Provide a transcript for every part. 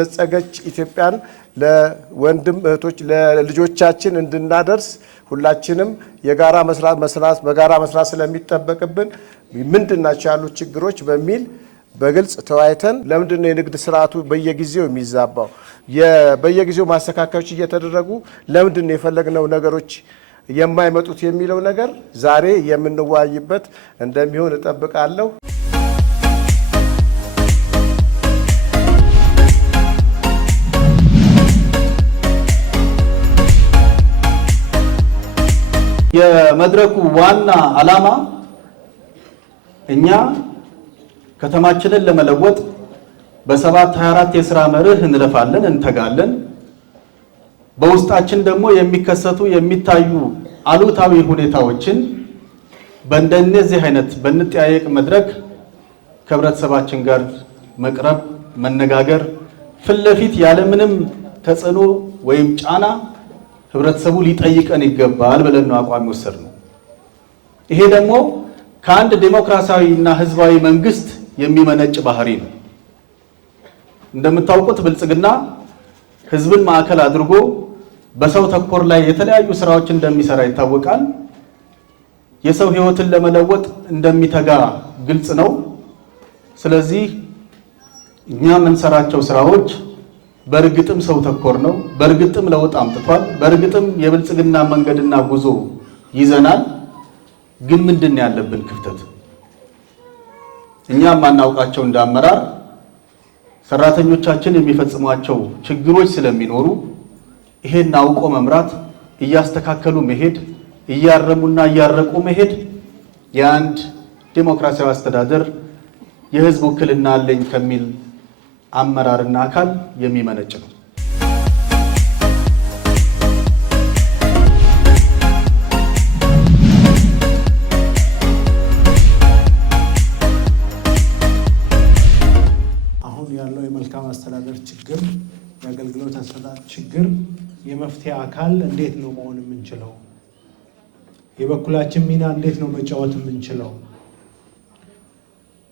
የበለጸገች ኢትዮጵያን ለወንድም እህቶች ለልጆቻችን እንድናደርስ ሁላችንም በጋራ መስራት ስለሚጠበቅብን ምንድናቸው ያሉት ችግሮች በሚል በግልጽ ተወያይተን ለምንድነው የንግድ ስርዓቱ በየጊዜው የሚዛባው በየጊዜው ማስተካከያዎች እየተደረጉ ለምንድነው የፈለግነው ነገሮች የማይመጡት የሚለው ነገር ዛሬ የምንወያይበት እንደሚሆን እጠብቃለሁ። የመድረኩ ዋና ዓላማ እኛ ከተማችንን ለመለወጥ በ724 የሥራ መርህ እንለፋለን እንተጋለን። በውስጣችን ደግሞ የሚከሰቱ የሚታዩ አሉታዊ ሁኔታዎችን በእንደዚህ አይነት በንጠያየቅ መድረክ ከህብረተሰባችን ጋር መቅረብ መነጋገር ፍለፊት ያለ ምንም ተጽዕኖ ወይም ጫና ህብረተሰቡ ሊጠይቀን ይገባል ብለን ነው አቋም ወሰድነው። ይሄ ደግሞ ከአንድ ዲሞክራሲያዊና ህዝባዊ መንግስት የሚመነጭ ባህሪ ነው። እንደምታውቁት ብልጽግና ህዝብን ማዕከል አድርጎ በሰው ተኮር ላይ የተለያዩ ስራዎችን እንደሚሰራ ይታወቃል። የሰው ህይወትን ለመለወጥ እንደሚተጋ ግልጽ ነው። ስለዚህ እኛ የምንሰራቸው ስራዎች በእርግጥም ሰው ተኮር ነው። በእርግጥም ለውጥ አምጥቷል። በእርግጥም የብልጽግና መንገድና ጉዞ ይዘናል። ግን ምንድነው ያለብን ክፍተት? እኛ ማናውቃቸው እንዳመራር ሰራተኞቻችን የሚፈጽሟቸው ችግሮች ስለሚኖሩ ይሄን አውቆ መምራት፣ እያስተካከሉ መሄድ፣ እያረሙና እያረቁ መሄድ የአንድ ዲሞክራሲያዊ አስተዳደር የህዝብ ውክልና አለኝ ከሚል አመራርና አካል የሚመነጭ ነው። አሁን ያለው የመልካም አስተዳደር ችግር፣ የአገልግሎት አሰጣጥ ችግር የመፍትሄ አካል እንዴት ነው መሆን የምንችለው? የበኩላችን ሚና እንዴት ነው መጫወት የምንችለው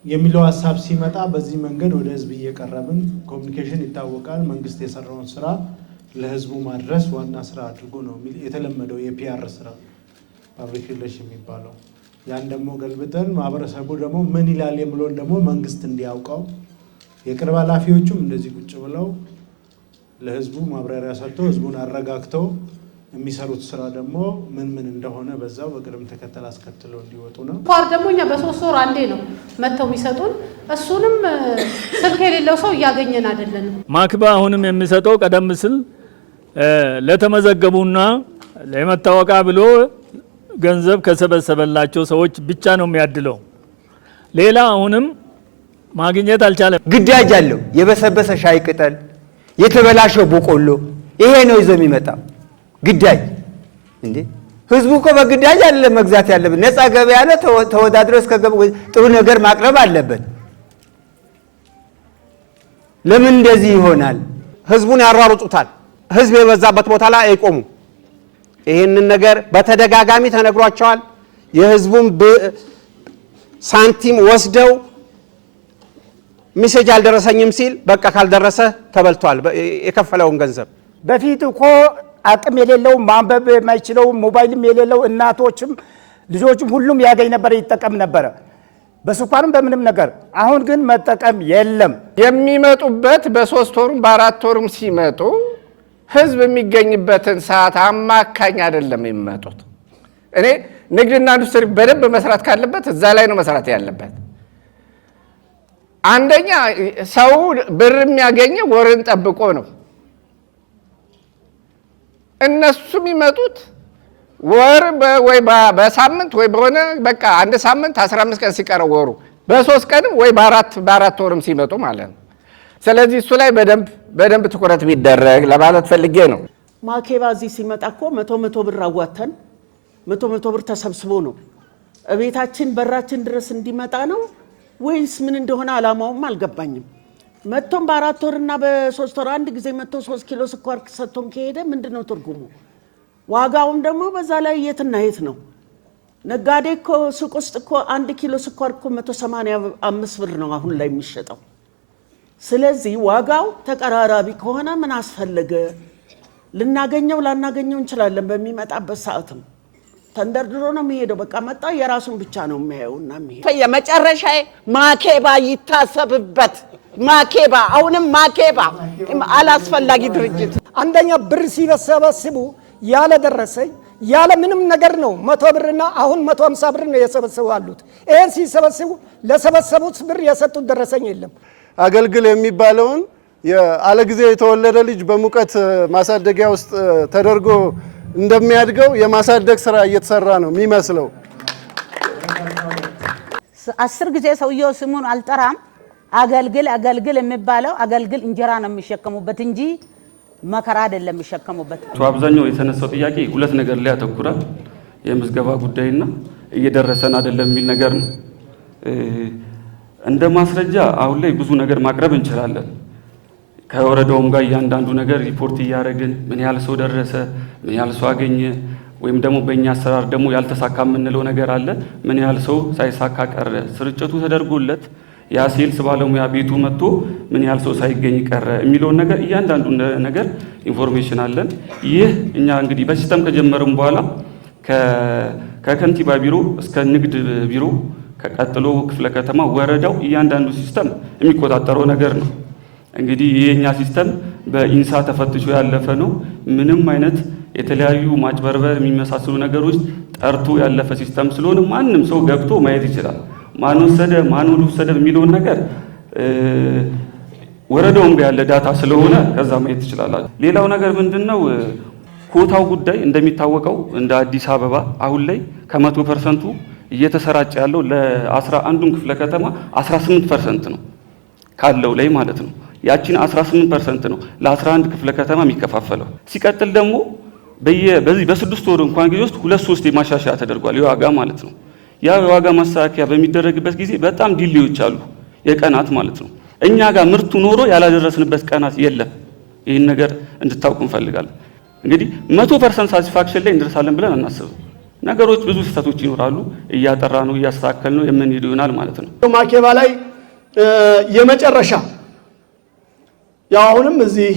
የሚለው ሐሳብ ሲመጣ በዚህ መንገድ ወደ ህዝብ እየቀረብን ኮሙኒኬሽን ይታወቃል። መንግስት የሰራውን ስራ ለህዝቡ ማድረስ ዋና ስራ አድርጎ ነው የተለመደው የፒአር ስራ ፐብሊክ ሪሌሽን የሚባለው። ያን ደግሞ ገልብጠን ማህበረሰቡ ደግሞ ምን ይላል የሚለውን ደግሞ መንግስት እንዲያውቀው የቅርብ ኃላፊዎቹም እንደዚህ ቁጭ ብለው ለህዝቡ ማብራሪያ ሰጥተው ህዝቡን አረጋግተው የሚሰሩት ስራ ደግሞ ምን እንደሆነ በዛው በቅደም ተከተል አስከትለው እንዲወጡ ነው። ፓር ደግሞ እኛ በ3 ወር አንዴ ነው መተው የሚሰጡን። እሱንም ስልክ የሌለው ሰው እያገኘን አይደለም። ማክባ አሁንም የሚሰጠው ቀደም ሲል ለተመዘገቡና ለመታወቂያ ብሎ ገንዘብ ከሰበሰበላቸው ሰዎች ብቻ ነው የሚያድለው። ሌላ አሁንም ማግኘት አልቻለም። ግዳጅ አለው። የበሰበሰ ሻይ ቅጠል፣ የተበላሸው በቆሎ ይሄ ነው ይዞ የሚመጣው ግዳጅ። እንዴ ህዝቡ እኮ በግዳጅ አይደለም መግዛት ያለበት፣ ነፃ ገበያ ነው። ተወዳድሮ ጥሩ ነገር ማቅረብ አለበት። ለምን እንደዚህ ይሆናል? ህዝቡን ያሯሩጡታል። ህዝብ የበዛበት ቦታ ላይ አይቆሙ። ይሄንን ነገር በተደጋጋሚ ተነግሯቸዋል። የህዝቡን ሳንቲም ወስደው ሜሴጅ አልደረሰኝም ሲል በቃ ካልደረሰ ተበልቷል የከፈለውን ገንዘብ። በፊት እኮ አቅም የሌለው ማንበብ የማይችለው ሞባይልም የሌለው እናቶችም ልጆችም ሁሉም ያገኝ ነበር፣ ይጠቀም ነበር በስኳርም በምንም ነገር። አሁን ግን መጠቀም የለም። የሚመጡበት በ3 ወሩም በ4 ወሩም ሲመጡ ህዝብ የሚገኝበትን ሰዓት አማካኝ አይደለም የሚመጡት። እኔ ንግድና ኢንዱስትሪ በደንብ መስራት ካለበት እዛ ላይ ነው መስራት ያለበት። አንደኛ ሰው ብር የሚያገኘው ወርን ጠብቆ ነው። እነሱ የሚመጡት ወር ወይ በሳምንት ወይ በሆነ በቃ አንድ ሳምንት 15 ቀን ሲቀረው ወሩ በ3 ቀንም ወይ በአራት ወርም ሲመጡ ማለት ነው። ስለዚህ እሱ ላይ በደንብ ትኩረት ቢደረግ ለማለት ፈልጌ ነው። ማኬባ እዚህ ሲመጣ እኮ 100 ብር አዋተን 100 ብር ተሰብስቦ ነው እቤታችን በራችን ድረስ እንዲመጣ ነው ወይስ ምን እንደሆነ አላማውም አልገባኝም። መጥቶም በ4 ወርና በ3 ወር አንድ ጊዜ መጥቶ 3 ኪሎ ስኳር ሰጥቶን ከሄደ ምንድነው ትርጉሙ? ዋጋውም ደግሞ በዛ ላይ የትና የት ነው? ነጋዴ እኮ ሱቅ ውስጥ እኮ 1 ኪሎ ስኳር እኮ 185 ብር ነው አሁን ላይ የሚሸጠው። ስለዚህ ዋጋው ተቀራራቢ ከሆነ ምን አስፈልገ? ልናገኘው ላናገኘው እንችላለን። በሚመጣበት ሰዓትም ተንደርድሮ ነው የሚሄደው። በቃ መጣ የራሱን ብቻ ነው የሚያየውና የሚሄደው። የመጨረሻ ማኬባ ይታሰብበት። ማኬባ አሁንም ማኬባ አላስፈላጊ ድርጅት። አንደኛ ብር ሲሰበስቡ ያለ ደረሰኝ ያለ ምንም ነገር ነው 100 ብርና አሁን 150 ብር ነው የሰበሰቡ አሉት። ይሄን ሲሰበስቡ ለሰበሰቡት ብር የሰጡት ደረሰኝ የለም። አገልግል የሚባለውን ያለ ጊዜ የተወለደ ልጅ በሙቀት ማሳደጊያ ውስጥ ተደርጎ እንደሚያድገው የማሳደግ ስራ እየተሰራ ነው የሚመስለው። 10 ጊዜ ሰውየው ስሙን አልጠራም። አገልግል አገልግል የሚባለው አገልግል እንጀራ ነው የሚሸከሙበት እንጂ መከራ አይደለም የሚሸከሙበት። አብዛኛው የተነሳው ጥያቄ ሁለት ነገር ላይ ያተኩራል። የምዝገባ ጉዳይና እየደረሰን አይደለም የሚል ነገር ነው። እንደ ማስረጃ አሁን ላይ ብዙ ነገር ማቅረብ እንችላለን። ከወረዳውም ጋር እያንዳንዱ ነገር ሪፖርት እያደረግን ምን ያህል ሰው ደረሰ፣ ምን ያህል ሰው አገኘ፣ ወይም ደግሞ በእኛ አሰራር ደግሞ ያልተሳካ የምንለው ነገር አለ። ምን ያህል ሰው ሳይሳካ ቀረ፣ ስርጭቱ ተደርጎለት ያ ሴልስ ባለሙያ ቤቱ መጥቶ ምን ያህል ሰው ሳይገኝ ቀረ የሚለውን ነገር እያንዳንዱ ነገር ኢንፎርሜሽን አለን። ይህ እኛ እንግዲህ በሲስተም ከጀመረም በኋላ ከከንቲባ ቢሮ እስከ ንግድ ቢሮ ከቀጥሎ ክፍለ ከተማ ወረዳው እያንዳንዱ ሲስተም የሚቆጣጠረው ነገር ነው። እንግዲህ የኛ ሲስተም በኢንሳ ተፈትሾ ያለፈ ነው። ምንም አይነት የተለያዩ ማጭበርበር የሚመሳሰሉ ነገሮች ጠርቶ ያለፈ ሲስተም ስለሆነ ማንም ሰው ገብቶ ማየት ይችላል። ማን ወሰደ ማን ወሰደ የሚለውን ነገር ወረዳውም ጋር ያለ ዳታ ስለሆነ ከዛ ማየት ትችላላችሁ። ሌላው ነገር ምንድነው ኮታው ጉዳይ እንደሚታወቀው እንደ አዲስ አበባ አሁን ላይ ከ100% እየተሰራጨ ያለው ለ11ዱም ክፍለ ከተማ 18% ነው ካለው ላይ ማለት ነው። ያቺን 18% ነው ለ11 ክፍለ ከተማ የሚከፋፈለው። ሲቀጥል ደግሞ በዚህ በ6 ወር እንኳን ጊዜ ውስጥ 2-3 የማሻሻያ ተደርጓል የዋጋ ማለት ነው። ያ የዋጋ ማስተካከያ በሚደረግበት ጊዜ በጣም ዲሌዎች አሉ የቀናት ማለት ነው። እኛ ጋር ምርቱ ኖሮ ያላደረስንበት ቀናት የለም። ይህን ነገር እንድታውቁ እንፈልጋለን። እንግዲህ 100% ሳቲስፋክሽን ላይ እንደርሳለን ብለን አናስብም። ነገሮች ብዙ ስህተቶች ይኖራሉ። እያጠራ ነው እያስተካከል ነው የምንሄድ ይሆናል ማለት ነው። ማኬባ ላይ የመጨረሻ ያው አሁንም እዚህ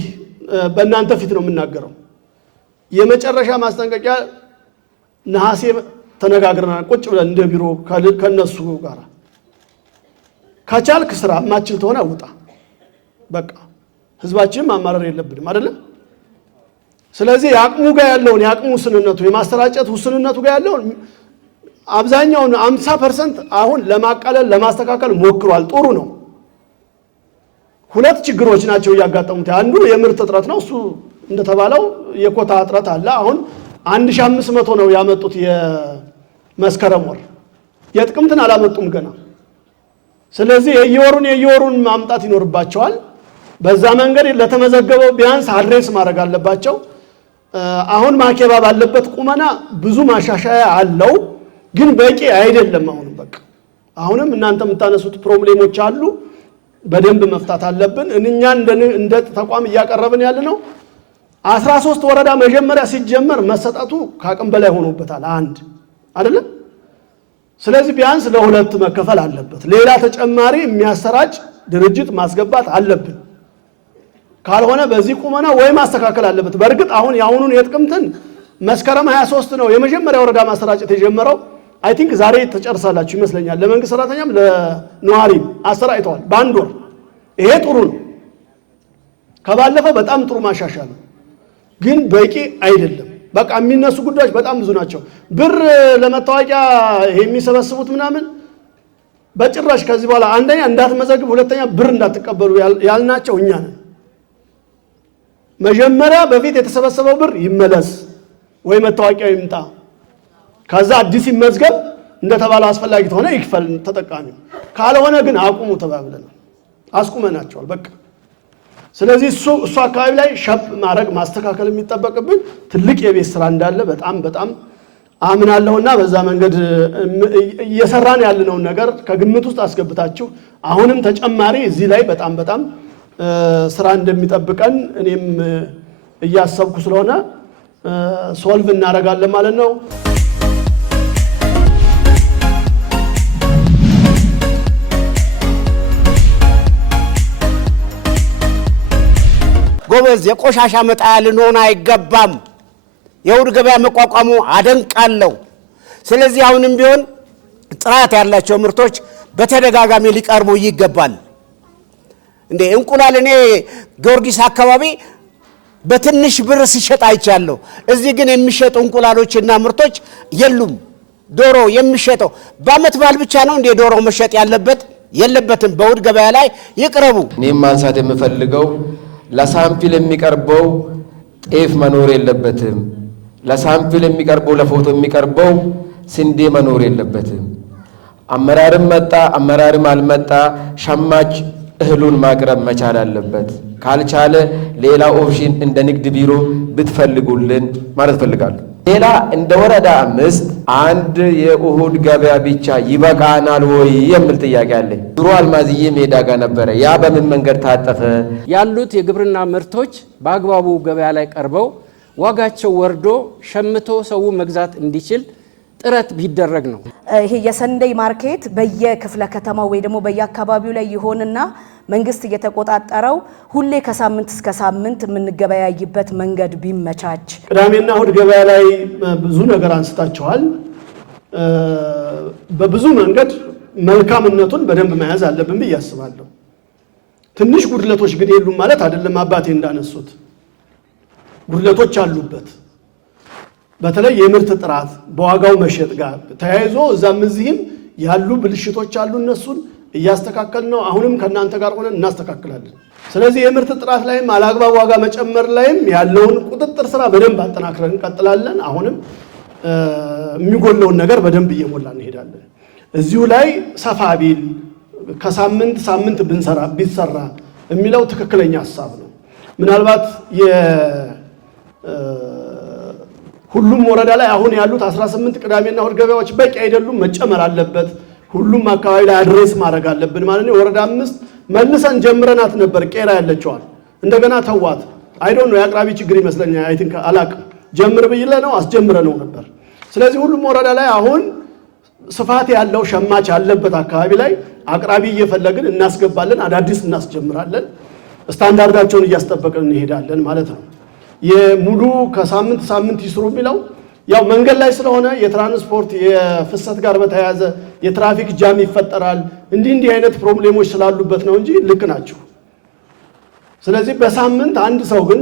በእናንተ ፊት ነው የምናገረው። የመጨረሻ ማስጠንቀቂያ ነሐሴ ተነጋግረናል ቁጭ ብለን እንደ ቢሮ ከነሱ ጋር ከቻልክ ስራ ማችል ተሆነ ውጣ። በቃ ህዝባችን ማማረር የለብንም አይደለ? ስለዚህ ያቅሙ ጋር ያለውን ያቅሙ ውስንነቱ የማስተራጨት ውስንነቱ ጋር ያለውን አብዛኛውን 50% አሁን ለማቃለል ለማስተካከል ሞክሯል። ጥሩ ነው። ሁለት ችግሮች ናቸው እያጋጠሙት። አንዱ የምርት እጥረት ነው። እሱ እንደተባለው የኮታ እጥረት አለ። አሁን 1500 ነው ያመጡት የመስከረም ወር፣ የጥቅምትን አላመጡም ገና። ስለዚህ የየወሩን ማምጣት ይኖርባቸዋል። በዛ መንገድ ለተመዘገበው ቢያንስ አድሬስ ማድረግ አለባቸው። አሁን ማኬባ ባለበት ቁመና ብዙ ማሻሻያ አለው፣ ግን በቂ አይደለም። አሁንም እናንተ የምታነሱት ፕሮብሌሞች አሉ፣ በደንብ መፍታት አለብን። እኛ እንደ ተቋም እያቀረብን ያለ ነው። 13 ወረዳ መጀመሪያ ሲጀመር መሰጠቱ ከአቅም በላይ ሆኖበታል። አንድ አይደለም። ስለዚህ ቢያንስ ለሁለት መከፈል አለበት። ሌላ ተጨማሪ የሚያሰራጭ ድርጅት ማስገባት አለብን። ካልሆነ በዚህ ቁመና ወይ ማስተካከል አለበት። በእርግጥ አሁን የአሁኑን የጥቅምትን መስከረም 23 ነው የመጀመሪያ ወረዳ ማሰራጨት የጀመረው። አይ ቲንክ ዛሬ ተጨርሳላችሁ ይመስለኛል። ለመንግስት ሰራተኛም ለነዋሪም አሰራጭተዋል በአንድ ወር። ይሄ ጥሩ ነው። ከባለፈው በጣም ጥሩ ማሻሻል ነው፣ ግን በቂ አይደለም። በቃ የሚነሱ ጉዳዮች በጣም ብዙ ናቸው። ብር ለመታወቂያ የሚሰበስቡት ምናምን በጭራሽ ከዚህ በኋላ አንደኛ እንዳትመዘግብ፣ ሁለተኛ ብር እንዳትቀበሉ ያልናቸው እኛ ነን። መጀመሪያ በፊት የተሰበሰበው ብር ይመለስ ወይ መታወቂያው ይምጣ፣ ከዛ አዲስ ይመዝገብ፣ እንደተባለው አስፈላጊ ተሆነ ይክፈል ተጠቃሚው፣ ካልሆነ ግን አቁሙ ተባብለናል። አስቁመናቸዋል በቃ። ስለዚህ እሱ አካባቢ ላይ ሸፕ ማድረግ ማስተካከል የሚጠበቅብን ትልቅ የቤት ስራ እንዳለ በጣም አምናለሁና በዛ መንገድ እየሰራን ያለነውን ነገር ከግምት ውስጥ አስገብታችሁ አሁንም ተጨማሪ እዚህ ላይ በጣም ስራ እንደሚጠብቀን እኔም እያሰብኩ ስለሆነ ሶልቭ እናደርጋለን ማለት ነው። ጎበዝ የቆሻሻ መጣያ ልንሆን አይገባም። የእሁድ ገበያ መቋቋሙ አደንቃለሁ። ስለዚህ አሁንም ቢሆን ጥራት ያላቸው ምርቶች በተደጋጋሚ ሊቀርቡ ይገባል። እንዴ እንቁላል እኔ ጊዮርጊስ አካባቢ በትንሽ ብር ሲሸጥ አይቻለሁ። እዚህ ግን የሚሸጡ እንቁላሎችና ምርቶች የሉም። ዶሮ የሚሸጠው በዓመት በዓል ብቻ ነው እንዴ ዶሮ መሸጥ ያለበት? የለበትም። በእሁድ ገበያ ላይ ይቅረቡ። እኔም ማንሳት የምፈልገው ለሳምፕል የሚቀርበው ጤፍ መኖር የለበትም። ለሳምፕል የሚቀርበው ለፎቶ የሚቀርበው ስንዴ መኖር የለበትም። አመራርም መጣ አመራርም አልመጣ ሸማች እህሉን ማቅረብ መቻል አለበት። ካልቻለ ሌላ ኦፕሽን እንደ ንግድ ቢሮ ብትፈልጉልን ማለት ፈልጋለሁ። ሌላ እንደ ወረዳ 5 አንድ የእሁድ ገበያ ብቻ ይበቃናል ወይ የሚል ጥያቄ አለ። ድሮ አልማዝዬ ሜዳ ጋር ነበረ። ያ በምን መንገድ ታጠፈ? ያሉት የግብርና ምርቶች በአግባቡ ገበያ ላይ ቀርበው ዋጋቸው ወርዶ ሸምቶ ሰው መግዛት እንዲችል ጥረት ቢደረግ ነው። ይሄ የሰንደይ ማርኬት በየክፍለ ከተማው ወይ ደግሞ በየአካባቢው ላይ ይሆንና መንግስት እየተቆጣጠረው ሁሌ ከሳምንት እስከ ሳምንት የምንገበያይበት መንገድ ቢመቻች። ቅዳሜና እሁድ ገበያ ላይ ብዙ ነገር አንስታችኋል። በብዙ መንገድ መልካምነቱን በደንብ መያዝ አለብን ብዬ አስባለሁ። ትንሽ ጉድለቶች ግን የሉም ማለት አይደለም። አባቴ እንዳነሱት ጉድለቶች አሉበት። በተለይ የምርት ጥራት በዋጋው መሸጥ ጋር ተያይዞ እዛም እዚህም ያሉ ብልሽቶች አሉ። እነሱን እያስተካከል ነው። አሁንም ከእናንተ ጋር ሆነን እናስተካክላለን። ስለዚህ የምርት ጥራት ላይም አላግባብ ዋጋ መጨመር ላይም ያለውን ቁጥጥር ስራ በደንብ አጠናክረን እንቀጥላለን። አሁንም የሚጎለውን ነገር በደንብ እየሞላ እንሄዳለን። እዚሁ ላይ ሰፋ ቢል ከሳምንት ሳምንት ቢሰራ የሚለው ትክክለኛ ሀሳብ ነው። ምናልባት ሁሉም ወረዳ ላይ አሁን ያሉት 18 ቅዳሜና እሁድ ገበያዎች በቂ አይደሉም፣ መጨመር አለበት። ሁሉም አካባቢ ላይ አድሬስ ማድረግ አለብን ማለት ነው። ወረዳ 5 መልሰን ጀምረናት ነበር። ቄራ ያለችዋል እንደገና ተዋት። አይ ዶንት ኖ የአቅራቢ ችግር ይመስለኛል። አይ ቲንክ አላቅም። ጀምር ብይለ ነው አስጀምረ ነው ነበር። ስለዚህ ሁሉም ወረዳ ላይ አሁን ስፋት ያለው ሸማች ያለበት አካባቢ ላይ አቅራቢ እየፈለግን እናስገባለን፣ አዳዲስ እናስጀምራለን። ስታንዳርዳቸውን እያስጠበቅን እንሄዳለን ማለት ነው። የሙሉ ከሳምንት ሳምንት ይስሩ የሚለው ያው መንገድ ላይ ስለሆነ የትራንስፖርት የፍሰት ጋር በተያያዘ የትራፊክ ጃም ይፈጠራል። እንዲህ አይነት ፕሮብሌሞች ስላሉበት ነው እንጂ ልክ ናቸው። ስለዚህ በሳምንት አንድ ሰው ግን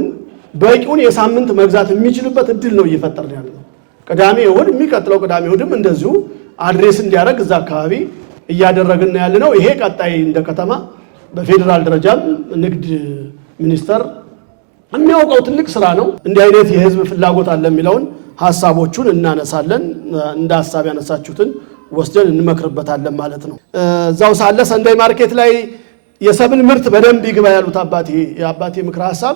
በቂውን የሳምንት መግዛት የሚችልበት እድል ነው እየፈጠርን ያለው። ቅዳሜ እሁድ የሚቀጥለው ቅዳሜ እሁድም እንደዚሁ አድሬስ እንዲያደርግ እዛ አካባቢ እያደረግን ያለ ነው። ይሄ ቀጣይ እንደ ከተማ በፌዴራል ደረጃም ንግድ ሚኒስቴር የሚያውቀው ትልቅ ስራ ነው። እንዲህ አይነት የህዝብ ፍላጎት አለ የሚለውን ሀሳቦቹን እናነሳለን። እንደ ሀሳብ ያነሳችሁትን ወስደን እንመክርበታለን ማለት ነው። እዛው ሳለ ሰንደይ ማርኬት ላይ የሰብል ምርት በደንብ ይግባ ያሉት የአባቴ ምክረ ሀሳብ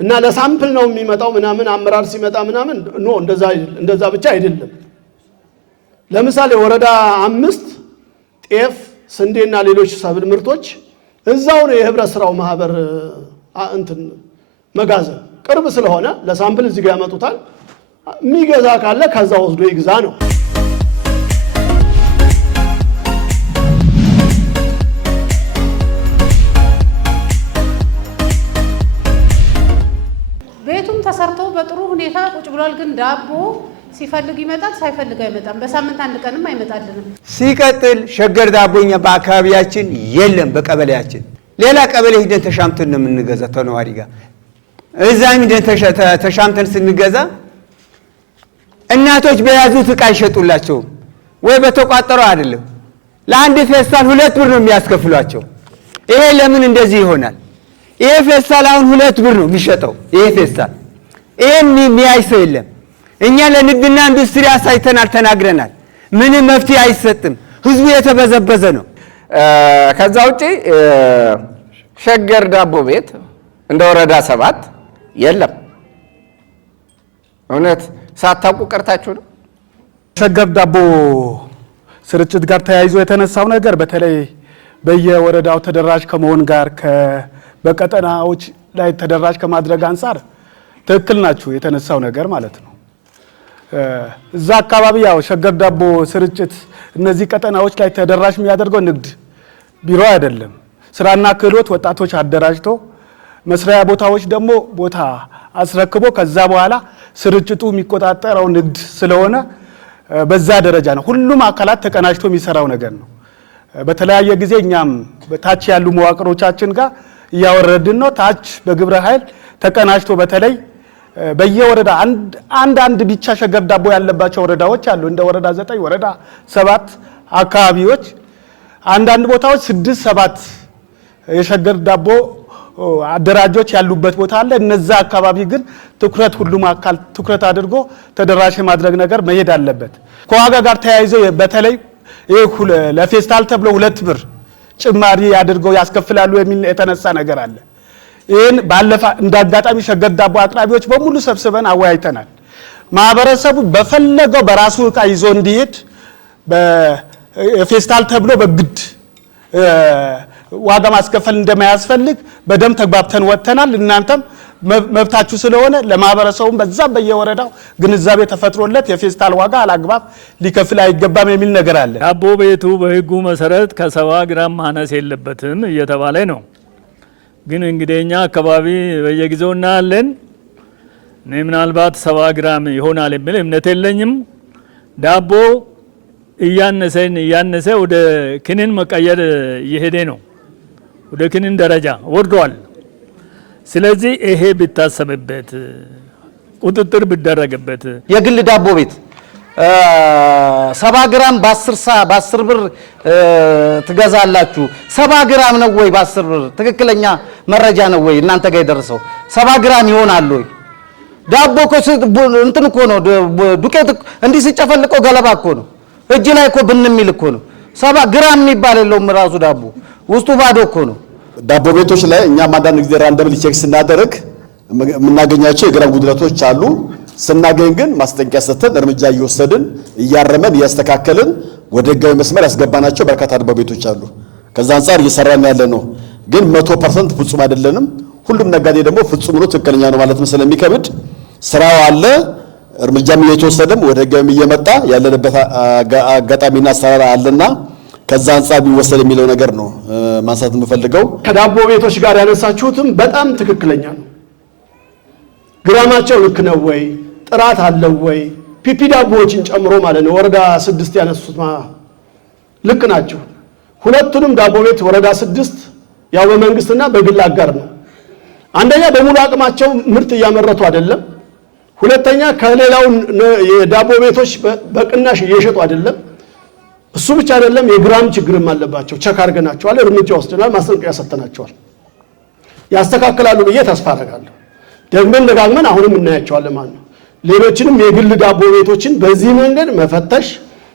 እና ለሳምፕል ነው የሚመጣው ምናምን አመራር ሲመጣ ምናምን ኖ እንደዛ ብቻ አይደለም። ለምሳሌ ወረዳ 5 ጤፍ፣ ስንዴና ሌሎች ሰብል ምርቶች እዛው ነው የህብረት ስራው ማህበር እንትን መጋዘን ቅርብ ስለሆነ ለሳምፕል እዚህ ጋር ያመጡታል። የሚገዛ ካለ ከዛ ወስዶ ይግዛ ነው። ቤቱም ተሰርተው በጥሩ ሁኔታ ቁጭ ብሏል። ግን ዳቦ ሲፈልግ ይመጣል፣ ሳይፈልግ አይመጣም። በሳምንት አንድ ቀንም አይመጣልንም። ሲቀጥል ሸገር ዳቦኛ በአካባቢያችን የለም። በቀበሌያችን ሌላ ቀበሌ ሂደን ተሻምተን ነው የምንገዛ ተነዋሪ ጋር እዛም ሂደን ተሻምተን ስንገዛ እናቶች በያዙት ዕቃ አይሸጡላቸውም ወይ በተቋጠረው አይደለም። ለአንድ ፌስታል 2 ብር ነው የሚያስከፍሏቸው። ይሄ ለምን እንደዚህ ይሆናል? ይሄ ፌስታል አሁን 2 ብር ነው የሚሸጠው። ይሄ ፌስታል ይሄን የሚያይ ሰው የለም። እኛ ለንግድና ኢንዱስትሪ አሳይተናል፣ ተናግረናል። ምንም መፍትሄ አይሰጥም። ህዝቡ የተበዘበዘ ነው። ከዛ ውጪ ሸገር ዳቦ ቤት እንደ ወረዳ 7 የለም። እውነት ሳታውቁ ቀርታችሁ ነው። ሸገር ዳቦ ስርጭት ጋር ተያይዞ የተነሳው ነገር በተለይ በየወረዳው ተደራሽ ከመሆን ጋር በቀጠናዎች ላይ ተደራሽ ከማድረግ አንጻር ትክክል ናችሁ የተነሳው ነገር ማለት ነው። እዛ አካባቢ ያው ሸገር ዳቦ ስርጭት እነዚህ ቀጠናዎች ላይ ተደራሽ የሚያደርገው ንግድ ቢሮ አይደለም። ስራና ክህሎት ወጣቶች አደራጅቶ መስሪያ ቦታዎች ደግሞ ቦታ አስረክቦ ከዛ በኋላ ስርጭቱ የሚቆጣጠረው ንግድ ስለሆነ በዛ ደረጃ ነው። ሁሉም አካላት ተቀናጅቶ የሚሰራው ነገር ነው። በተለያየ ጊዜ እኛም በታች ያሉ መዋቅሮቻችን ጋር እያወረድን ነው። ታች በግብረ ኃይል ተቀናጅቶ በተለይ በየወረዳ አንድ ብቻ ሸገር ዳቦ ያለባቸው ወረዳዎች አሉ። እንደ ወረዳ 9 ወረዳ 7 አካባቢዎች አንዳንድ ቦታዎች 6-7 የሸገር ዳቦ አደራጆች ያሉበት ቦታ አለ። እነዛ አካባቢ ግን ሁሉም አካል ትኩረት አድርጎ ተደራሽ ማድረግ ነገር መሄድ አለበት። ከዋጋ ጋር ተያይዞ በተለይ ለፌስታል ተብሎ 2 ብር ጭማሪ አድርገው ያስከፍላሉ የሚል የተነሳ ነገር አለ። ይህን ባለፈ እንዳጋጣሚ ሸገር ዳቦ አቅራቢዎች በሙሉ ሰብስበን አወያይተናል። ማህበረሰቡ በፈለገው በራሱ ዕቃ ይዞ እንዲሄድ በፌስታል ተብሎ በግድ ዋጋ ማስከፈል እንደማያስፈልግ በደም ተግባብተን ወጥተናል። እናንተም መብታችሁ ስለሆነ ለማህበረሰቡም በዛም በየወረዳው ግንዛቤ ተፈጥሮለት የፌስታል ዋጋ አላግባብ ሊከፍል አይገባም የሚል ነገር አለ። ዳቦ ቤቱ በህጉ መሰረት ከ70 ግራም ማነስ የለበትም እየተባለ ነው። ግን እንግዲህ እኛ አካባቢ በየጊዜው እናያለን። እኔ ምናልባት 70 ግራም ይሆናል የሚል እምነት የለኝም። ዳቦ እያነሰ ወደ ክኒን መቀየር እየሄደ ነው። ወደ ክኒን ደረጃ ወርዷል። ስለዚህ ይሄ ቢታሰብበት፣ ቁጥጥር ቢደረግበት። የግል ዳቦ ቤት 70 ግራም በ10 ብር ትገዛላችሁ። 70 ግራም ነው ወይ በ10 ብር? ትክክለኛ መረጃ ነው ወይ እናንተ ጋር የደረሰው? 70 ግራም ይሆናል ወይ? ዳቦ እኮ እንትን እኮ ነው፣ ዱቄት እንዲህ ሲጨፈልቀው ገለባ እኮ ነው። እጅ ላይ እኮ ብንሚል እኮ ነው። 70 ግራም የሚባል የለውም ራሱ ዳቦ ውስጡ ባዶ እኮ ነው። ዳቦ ቤቶች ላይ እኛም አንዳንድ ጊዜ ራንደም ቼክ ስናደርግ የምናገኛቸው የግራም ጉድለቶች አሉ። ስናገኝ ግን ማስጠንቀቂያ ሰጥተን እርምጃ እየወሰድን እያረመን እያስተካከልን ወደ ህጋዊ መስመር ያስገባናቸው በርካታ ዳቦ ቤቶች አሉ። ከዛ አንጻር እየሰራን ያለ ነው። ግን 100% ፍጹም አይደለንም። ሁሉም ነጋዴ ደግሞ ፍጹም ነው ትክክለኛ ነው ማለት ስለሚከብድ ስራው አለ። እርምጃም እየተወሰደም ወደ ህጋዊም እየመጣ ያለበት አጋጣሚና አሰራር አለና ከዛ አንጻር ቢወሰድ የሚለው ነገር ነው ማንሳት የምፈልገው። ከዳቦ ቤቶች ጋር ያነሳችሁትም በጣም ትክክለኛ ነው። ግራማቸው ልክ ነው ወይ? ጥራት አለው ወይ? ፒፒ ዳቦዎችን ጨምሮ ማለት ነው። ወረዳ 6 ያነሱት ልክ ናቸው። ሁለቱንም ዳቦ ቤት ወረዳ 6 ያው በመንግስትና በግል አጋር ነው። አንደኛ በሙሉ አቅማቸው ምርት እያመረቱ አይደለም። ሁለተኛ ከሌላው የዳቦ ቤቶች በቅናሽ እየሸጡ አይደለም። እሱ ብቻ አይደለም፣ የግራም ችግርም አለባቸው። ቸክ አድርገናቸዋል፣ እርምጃ ወስደናል፣ ማስጠንቀቂያ ሰጥተናቸዋል። ያስተካክላሉ ብዬ ተስፋ አደርጋለሁ። ደግመን ደጋግመን አሁንም እናያቸዋለን ማለት ነው። ሌሎችንም የግል ዳቦ ቤቶችን በዚህ መንገድ መፈተሽ፣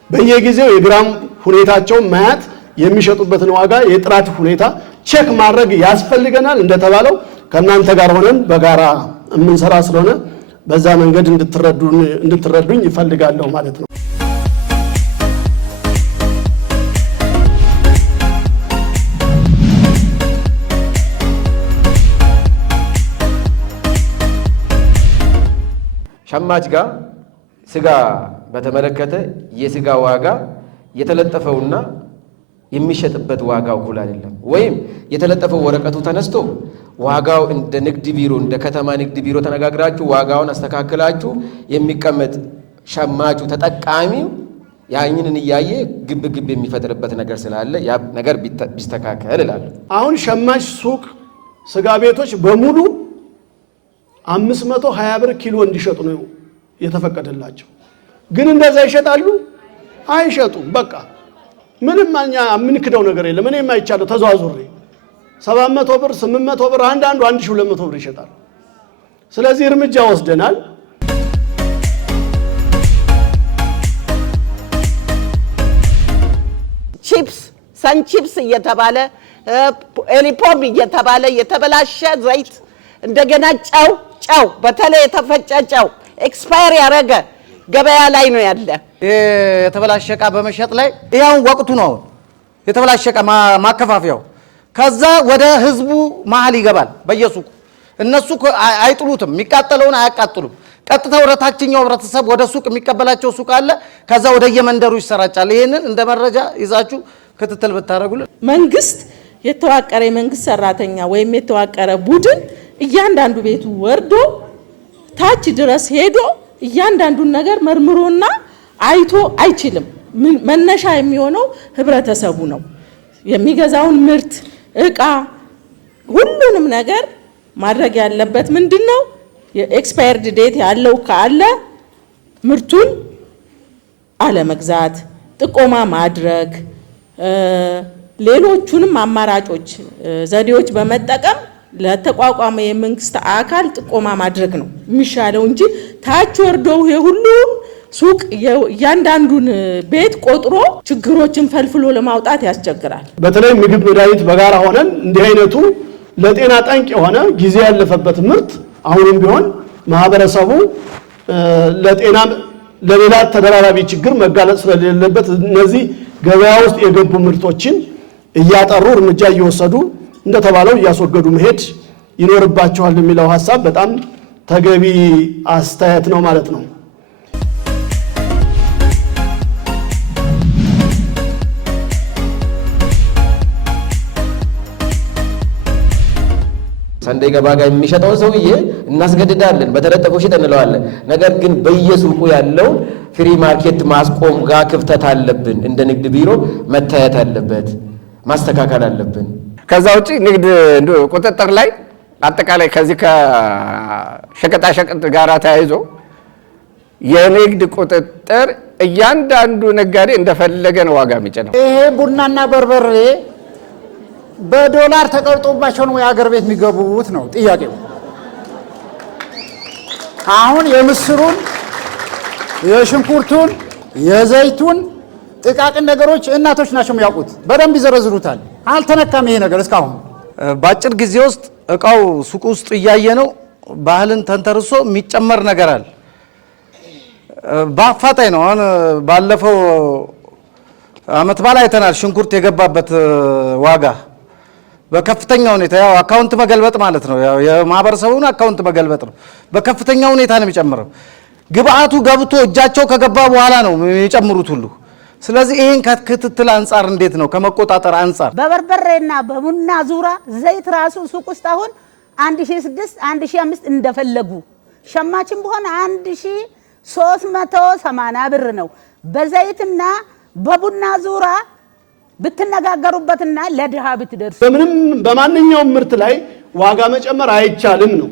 በየጊዜው የግራም ሁኔታቸውን ማየት፣ የሚሸጡበትን ዋጋ፣ የጥራት ሁኔታ ቼክ ማድረግ ያስፈልገናል። እንደተባለው ከእናንተ ጋር ሆነን በጋራ የምንሰራ ስለሆነ በዛ መንገድ እንድትረዱኝ ይፈልጋለሁ ማለት ነው። ሸማች ጋር ስጋ በተመለከተ የስጋ ዋጋ የተለጠፈውና የሚሸጥበት ዋጋው እኩል አይደለም። ወይም የተለጠፈው ወረቀቱ ተነስቶ ዋጋው እንደ ንግድ ቢሮ እንደ ከተማ ንግድ ቢሮ ተነጋግራችሁ ዋጋውን አስተካክላችሁ የሚቀመጥ ሸማቹ ተጠቃሚው ያንንን እያየ ግብ የሚፈጥርበት ነገር ስላለ ያ ነገር ቢስተካከል እላለሁ። አሁን ሸማች ሱቅ ስጋ ቤቶች በሙሉ 520 ብር ኪሎ እንዲሸጡ ነው የተፈቀደላቸው። ግን እንደዛ ይሸጣሉ? አይሸጡም። በቃ ምንም እኛ የምንክደው ነገር የለም። እኔም አይቻለሁ ተዘዋዙሬ 700 ብር 800 ብር አንዳንዱ 1200 ብር ይሸጣል። ስለዚህ እርምጃ ወስደናል። ቺፕስ ሰንቺፕስ እየተባለ ኤሊፖም እየተባለ የተበላሸ ዘይት፣ እንደገና ጨው በተለይ የተፈጨ ጨው ኤክስፓየር ያደረገ ገበያ ላይ ነው ያለ። የተበላሸ ዕቃ በመሸጥ ላይ ይሄውን ወቅቱ ነው የተበላሸ ዕቃ ማከፋፈያው። ከዛ ወደ ህዝቡ መሀል ይገባል በየሱቁ። እነሱ አይጥሉትም፣ የሚቃጠለውን አያቃጥሉም። ቀጥታ ወደ ታችኛው ህብረተሰብ ወደ ሱቅ የሚቀበላቸው ሱቅ አለ። ከዛ ወደ የመንደሩ ይሰራጫል። ይሄንን እንደ መረጃ ይዛችሁ ክትትል ብታደርጉልን። መንግስት የተዋቀረ የመንግስት ሰራተኛ ወይም የተዋቀረ ቡድን እያንዳንዱ ቤቱ ወርዶ ታች ድረስ ሄዶ እያንዳንዱን ነገር መርምሮና አይቶ አይችልም። መነሻ የሚሆነው ህብረተሰቡ ነው። የሚገዛውን ምርት፣ እቃ፣ ሁሉንም ነገር ማድረግ ያለበት ምንድነው? የኤክስፓየርድ ዴት ያለው ካለ ምርቱን አለመግዛት፣ ጥቆማ ማድረግ፣ ሌሎቹንም አማራጮች ዘዴዎች በመጠቀም ለተቋቋመ የመንግስት አካል ጥቆማ ማድረግ ነው የሚሻለው እንጂ ታች ወርደው የሁሉም ሱቅ እያንዳንዱን ቤት ቆጥሮ ችግሮችን ፈልፍሎ ለማውጣት ያስቸግራል። በተለይ ምግብ፣ መድኃኒት በጋራ ሆነን እንዲህ አይነቱ ለጤና ጠንቅ የሆነ ጊዜ ያለፈበት ምርት አሁንም ቢሆን ማህበረሰቡ ለጤና ለሌላ ተደራራቢ ችግር መጋለጥ ስለሌለበት እነዚህ ገበያ ውስጥ የገቡ ምርቶችን እያጠሩ እርምጃ እየወሰዱ እንደተባለው እያስወገዱ መሄድ ይኖርባቸዋል የሚለው ሐሳብ በጣም ተገቢ አስተያየት ነው ማለት ነው። ሰንደይ ገባ ጋር የሚሸጠውን ሰውዬ እናስገድዳለን፣ በተለጠፈው ሽጥ እንለዋለን። ነገር ግን በየሱቁ ያለው ፍሪ ማርኬት ማስቆም ጋር ክፍተት አለብን። እንደ ንግድ ቢሮ መታየት አለበት፣ ማስተካከል አለብን። ከዛ ውጪ ንግድ ቁጥጥር ላይ አጠቃላይ ከዚህ ከሸቀጣሸቀጥ ጋር ተያይዞ የንግድ ቁጥጥር እያንዳንዱ ነጋዴ እንደፈለገ ነው ዋጋ የሚጭነው። ይሄ ቡናና በርበሬ በዶላር ተቀርጦባቸው ነው የሀገር ቤት የሚገቡት ነው ጥያቄው። አሁን የምስሩን፣ የሽንኩርቱን፣ የዘይቱን ጥቃቅን ነገሮች እናቶች ናቸው የሚያውቁት፣ በደንብ ይዘረዝሩታል። አልተነካም ይሄ ነገር እስካሁን። በአጭር ጊዜ ውስጥ እቃው ሱቅ ውስጥ እያየ ነው ባህልን ተንተርሶ የሚጨመር ነገር አለ። በአፋጣኝ ነው። አሁን ባለፈው አመት በዓል አይተናል። ሽንኩርት የገባበት ዋጋ በከፍተኛ ሁኔታ ያው አካውንት መገልበጥ ማለት ነው። ያው የማህበረሰቡን አካውንት መገልበጥ ነው። በከፍተኛ ሁኔታ ነው የሚጨምረው። ግብአቱ ገብቶ እጃቸው ከገባ በኋላ ነው የሚጨምሩት ሁሉ። ስለዚህ ይሄን ከክትትል አንጻር እንዴት ነው ከመቆጣጠር አንጻር? በበርበሬና በቡና ዙራ ዘይት ራሱ ሱቅ ውስጥ አሁን 1006 1005 እንደፈለጉ ሸማችን በሆነ 1380 ብር ነው። በዘይትና በቡና ዙራ ብትነጋገሩበትና ለድሃ ብትደርሱ በማንኛውም ምርት ላይ ዋጋ መጨመር አይቻልም ነው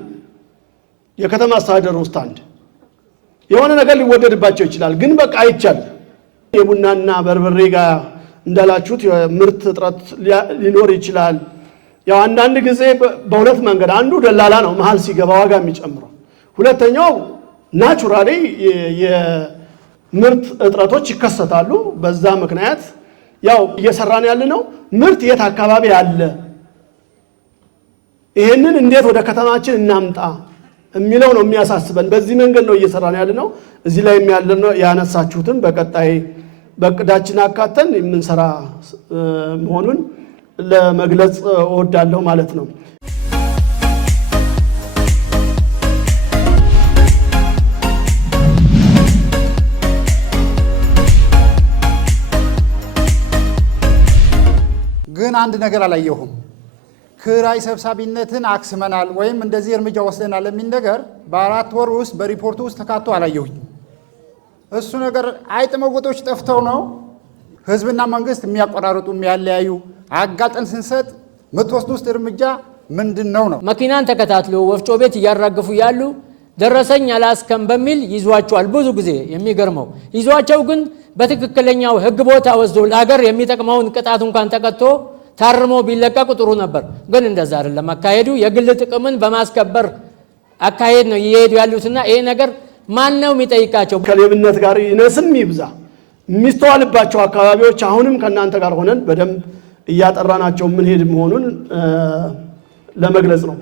የከተማ አስተዳደሩ ስታንድ። የሆነ ነገር ሊወደድባቸው ይችላል፣ ግን በቃ አይቻልም። የቡናና በርበሬ ጋር እንዳላችሁት የምርት እጥረት ሊኖር ይችላል። ያው አንዳንድ ጊዜ በሁለት መንገድ፣ አንዱ ደላላ ነው መሀል ሲገባ ዋጋ የሚጨምረው፣ ሁለተኛው ናቹራሊ የምርት እጥረቶች ይከሰታሉ። በዛ ምክንያት ያው እየሰራን ያለ ነው ምርት የት አካባቢ አለ፣ ይሄንን እንዴት ወደ ከተማችን እናምጣ የሚለው ነው የሚያሳስበን። በዚህ መንገድ ነው እየሰራን ያለ ነው። እዚህ ላይ ያለነው ያነሳችሁትን በቀጣይ በእቅዳችን አካተን የምንሰራ መሆኑን ለመግለጽ እወዳለሁ ማለት ነው። ግን አንድ ነገር አላየሁም። ክራይ ሰብሳቢነትን አክስመናል ወይም እንደዚህ እርምጃ ወስደናል የሚል ነገር በ4 ወር ውስጥ በሪፖርቱ ውስጥ ተካቶ አላየሁኝ። እሱ ነገር አይጥ መጎጦች ጠፍተው ነው ህዝብና መንግስት የሚያቆራርጡ የሚያለያዩ። አጋጠን ስንሰጥ የምትወስዱት እርምጃ ምንድን ነው? መኪናን ተከታትሎ ወፍጮ ቤት እያራገፉ ያሉ ደረሰኝ አላስከም በሚል ይዟቸዋል። ብዙ ጊዜ የሚገርመው ይዟቸው ግን በትክክለኛው ህግ ቦታ ወስዶ ለሀገር የሚጠቅመውን ቅጣት እንኳን ተቀጥቶ ታርሞ ቢለቀቁ ጥሩ ነበር። ግን እንደዛ አይደለም አካሄዱ። የግል ጥቅምን በማስከበር አካሄድ ነው እየሄዱ ያሉትና ይሄ ነገር ማን ነው የሚጠይቃቸው? ከሌብነት ጋር ይነስም ይብዛ የሚስተዋልባቸው አካባቢዎች አሁንም ከእናንተ ጋር ሆነን በደንብ እያጠራናቸው የምንሄድ መሆኑን ለመግለጽ ነው።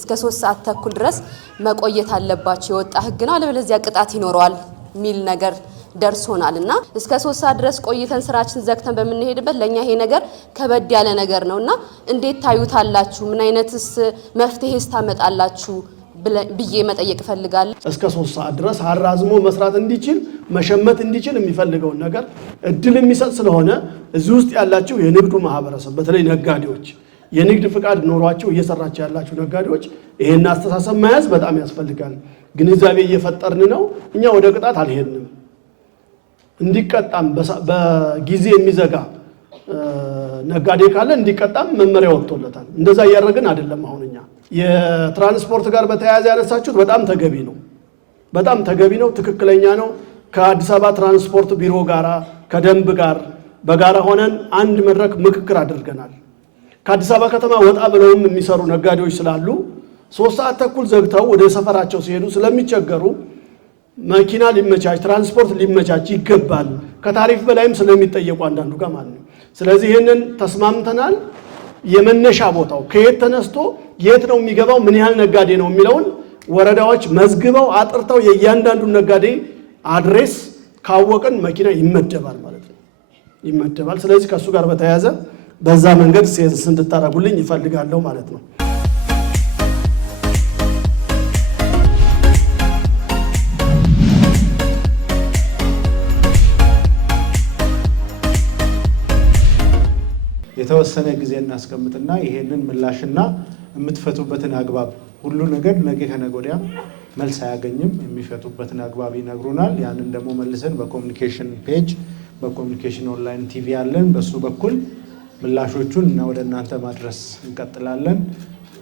እስከ 3 ሰዓት ተኩል ድረስ መቆየት አለባቸው የወጣ ህግ ነው፣ አለበለዚያ ቅጣት ይኖረዋል የሚል ነገር ደርሶናል እና እስከ 3 ሰዓት ድረስ ቆይተን ስራችን ዘግተን በምንሄድበት ለኛ ይሄ ነገር ከበድ ያለ ነገር ነውና እንዴት ታዩታላችሁ? ምን አይነትስ መፍትሄስ ታመጣላችሁ ብዬ መጠየቅ እፈልጋለሁ። እስከ 3 ሰዓት ድረስ አራዝሞ መስራት እንዲችል መሸመት እንዲችል የሚፈልገው ነገር እድል የሚሰጥ ስለሆነ እዚህ ውስጥ ያላችሁ የንግዱ ማህበረሰብ በተለይ ነጋዴዎች የንግድ ፍቃድ ኖሯቸው እየሰራችሁ ያላችሁ ነጋዴዎች ይሄን አስተሳሰብ መያዝ በጣም ያስፈልጋል። ግንዛቤ እየፈጠርን ነው። እኛ ወደ ቅጣት አልሄድንም። እንዲቀጣም በጊዜ የሚዘጋ ነጋዴ ካለ እንዲቀጣም መመሪያ ወጥቶለታል። እንደዛ እያደረግን አይደለም። አሁን እኛ የትራንስፖርት ጋር በተያያዘ ያነሳችሁት በጣም ተገቢ ነው። በጣም ተገቢ ነው፣ ትክክለኛ ነው። ከአዲስ አበባ ትራንስፖርት ቢሮ ጋራ ከደንብ ጋር በጋራ ሆነን አንድ መድረክ ምክክር አድርገናል። ከአዲስ አበባ ከተማ ወጣ ብለውም የሚሰሩ ነጋዴዎች ስላሉ 3 ሰዓት ተኩል ዘግተው ወደ ሰፈራቸው ሲሄዱ ስለሚቸገሩ መኪና ሊመቻች ትራንስፖርት ሊመቻች ይገባል። ከታሪፍ በላይም ስለሚጠየቁ አንዳንዱ ጋር ማለት ነው። ስለዚህ ይህንን ተስማምተናል። የመነሻ ቦታው ከየት ተነስቶ የት ነው የሚገባው፣ ምን ያህል ነጋዴ ነው የሚለውን ወረዳዎች መዝግበው አጥርተው የእያንዳንዱን ነጋዴ አድሬስ ካወቅን መኪና ይመደባል ማለት ነው፣ ይመደባል። ስለዚህ ከእሱ ጋር በተያያዘ በዛ መንገድ ሴንስ እንድታረጉልኝ ይፈልጋለሁ ማለት ነው። የተወሰነ ጊዜ እናስቀምጥና ይሄንን ምላሽና የምትፈቱበትን አግባብ ሁሉ ነገር ነገ ከነገ ወዲያ መልስ አያገኝም፣ የሚፈቱበትን አግባብ ይነግሩናል። ያንን ደግሞ መልሰን በኮሚኒኬሽን ፔጅ በኮሚኒኬሽን ኦንላይን ቲቪ አለን፣ በሱ በኩል ምላሾቹን እና ወደ እናንተ ማድረስ እንቀጥላለን።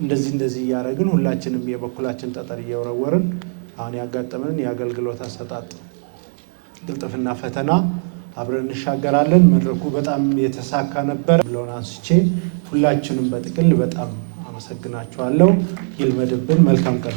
እንደዚህ እያደረግን ሁላችንም የበኩላችን ጠጠር እየወረወርን አሁን ያጋጠመንን የአገልግሎት አሰጣጥ ቅልጥፍና ፈተና አብረን እንሻገራለን። መድረኩ በጣም የተሳካ ነበር ብለውን አንስቼ ሁላችንም በጥቅል በጣም አመሰግናችኋለሁ። ይልመድብን። መልካም ቀን።